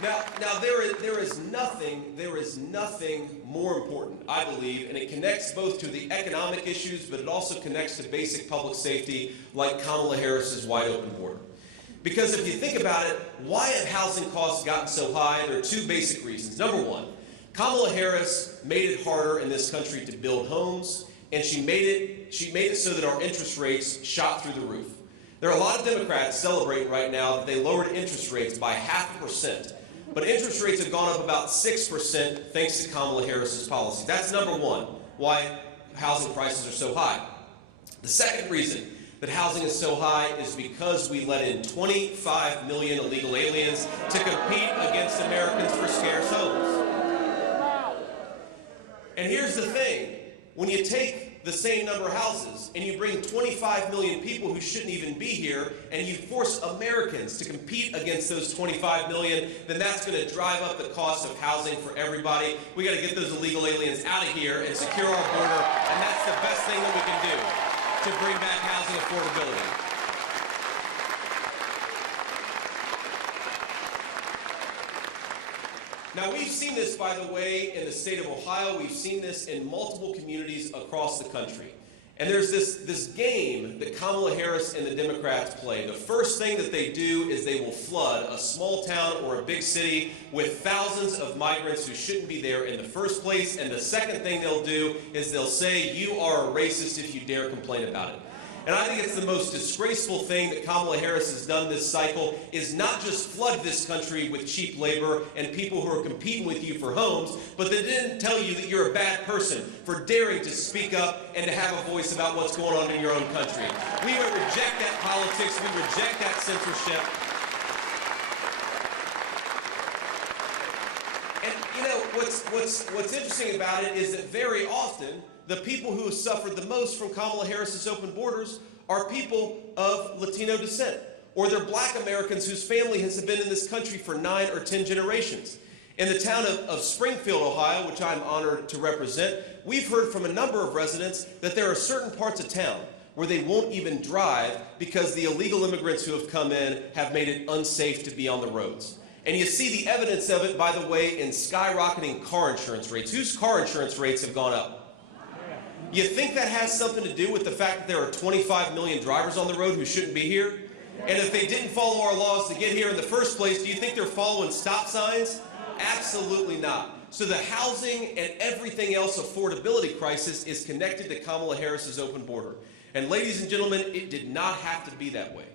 Now there is nothing more important, I believe, and it connects both to the economic issues, but it also connects to basic public safety, like Kamala Harris's wide open border. Because if you think about it, why have housing costs gotten so high? There are two basic reasons. Number one, Kamala Harris made it harder in this country to build homes, and she made it so that our interest rates shot through the roof. There are a lot of Democrats celebrating right now that they lowered interest rates by 0.5%. But interest rates have gone up about 6% thanks to Kamala Harris's policy. That's number one, why housing prices are so high. The second reason that housing is so high is because we let in 25 million illegal aliens to compete against Americans for scarce homes. And here's the thing, when you take the same number of houses and you bring 25 million people who shouldn't even be here and you force Americans to compete against those 25 million, then that's going to drive up the cost of housing for everybody. We got to get those illegal aliens out of here and secure our border, and that's the best thing that we can do to bring back housing affordability. Now, we've seen this, by the way, in the state of Ohio. We've seen this in multiple communities across the country. And there's this game that Kamala Harris and the Democrats play. The first thing that they do is they will flood a small town or a big city with thousands of migrants who shouldn't be there in the first place. And the second thing they'll do is they'll say, you are a racist if you dare complain about it. And I think it's the most disgraceful thing that Kamala Harris has done this cycle is not just flood this country with cheap labor and people who are competing with you for homes, but they didn't tell you that you're a bad person for daring to speak up and to have a voice about what's going on in your own country. We would reject that politics. We reject that censorship. And you know, what's interesting about it is that very often the people who have suffered the most from Kamala Harris's open borders are people of Latino descent, or they're black Americans whose family has been in this country for 9 or 10 generations. In the town of Springfield, Ohio, which I'm honored to represent, we've heard from a number of residents that there are certain parts of town where they won't even drive because the illegal immigrants who have come in have made it unsafe to be on the roads. And you see the evidence of it, by the way, in skyrocketing car insurance rates. Whose car insurance rates have gone up? You think that has something to do with the fact that there are 25 million drivers on the road who shouldn't be here? And if they didn't follow our laws to get here in the first place, do you think they're following stop signs? Absolutely not. So the housing and everything else affordability crisis is connected to Kamala Harris's open border. And ladies and gentlemen, it did not have to be that way.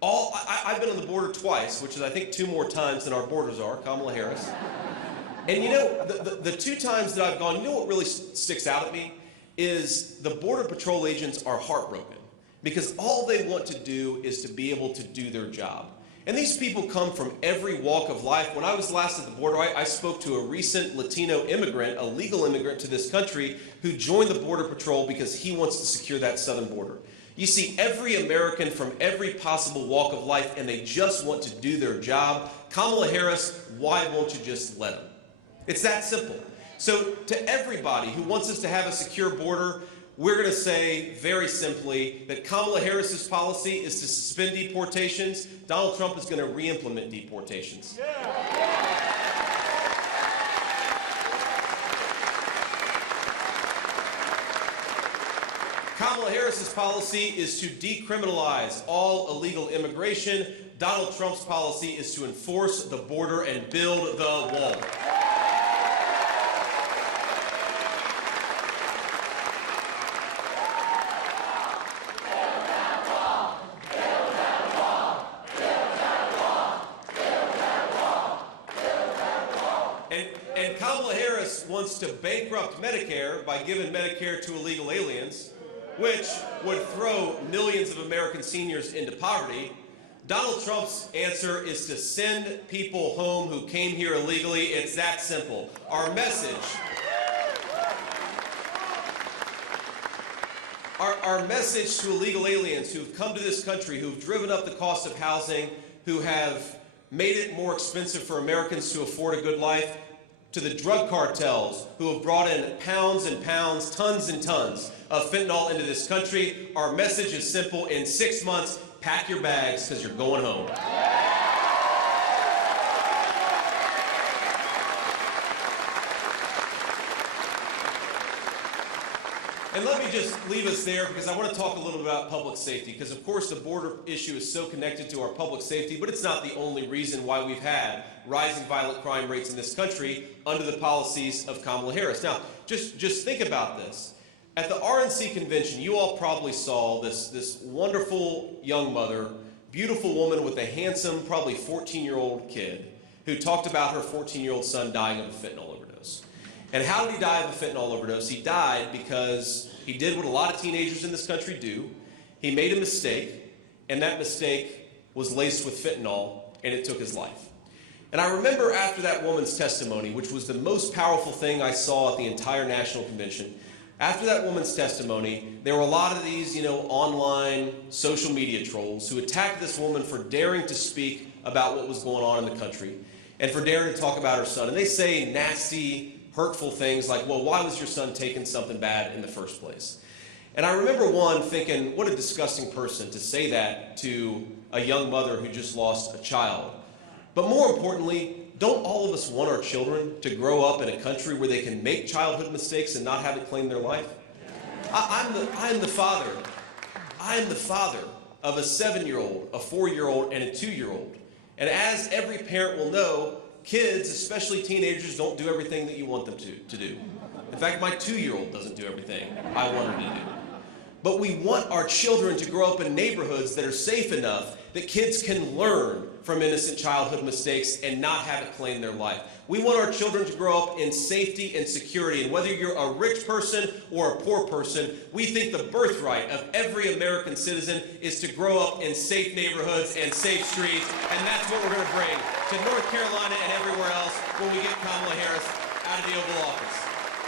I've been on the border twice, which is I think 2 more times than our borders are, Kamala Harris. And you know, the 2 times that I've gone, you know what really sticks out at me? Is the Border Patrol agents are heartbroken because all they want to do is to be able to do their job. And these people come from every walk of life. When I was last at the border, I spoke to a recent Latino immigrant, a legal immigrant to this country, who joined the Border Patrol because he wants to secure that southern border. You see every American from every possible walk of life, and they just want to do their job. Kamala Harris, why won't you just let them? It's that simple. So to everybody who wants us to have a secure border, we're going to say very simply that Kamala Harris's policy is to suspend deportations. Donald Trump is going to re-implement deportations. Kamala Harris's policy is to decriminalize all illegal immigration. Donald Trump's policy is to enforce the border and build the wall. And Kamala Harris wants to bankrupt Medicare by giving Medicare to illegal aliens, which would throw millions of American seniors into poverty. Donald Trump's answer is to send people home who came here illegally. It's that simple. Our message to illegal aliens who've come to this country, who've driven up the cost of housing, who have made it more expensive for Americans to afford a good life, to the drug cartels who have brought in pounds and pounds, tons and tons of fentanyl into this country, our message is simple. In 6 months, pack your bags because you're going home. And let me just leave us there because I want to talk a little bit about public safety, because of course the border issue is so connected to our public safety, but it's not the only reason why we've had rising violent crime rates in this country under the policies of Kamala Harris. Now, just think about this. At the RNC convention, you all probably saw this wonderful young mother, beautiful woman with a handsome, probably 14-year-old kid who talked about her 14-year-old son dying of a fentanyl overdose. And how did he die of a fentanyl overdose? He died because he did what a lot of teenagers in this country do. He made a mistake, and that mistake was laced with fentanyl, and it took his life. And I remember after that woman's testimony, which was the most powerful thing I saw at the entire national convention, after that woman's testimony, there were a lot of these, online social media trolls who attacked this woman for daring to speak about what was going on in the country and for daring to talk about her son. And they say nasty, hurtful things like, well, why was your son taking something bad in the first place? And I remember one thinking, what a disgusting person to say that to a young mother who just lost a child. But more importantly, don't all of us want our children to grow up in a country where they can make childhood mistakes and not have it claim their life? I'm the father of a 7-year-old, a 4-year-old, and a 2-year-old. And as every parent will know, kids, especially teenagers, don't do everything that you want them to do. In fact, my 2-year-old doesn't do everything I want her to do. But we want our children to grow up in neighborhoods that are safe enough that kids can learn from innocent childhood mistakes and not have it claim their life. We want our children to grow up in safety and security. And whether you're a rich person or a poor person, we think the birthright of every American citizen is to grow up in safe neighborhoods and safe streets. And that's what we're going to bring to North Carolina and everywhere else when we get Kamala Harris out of the Oval Office.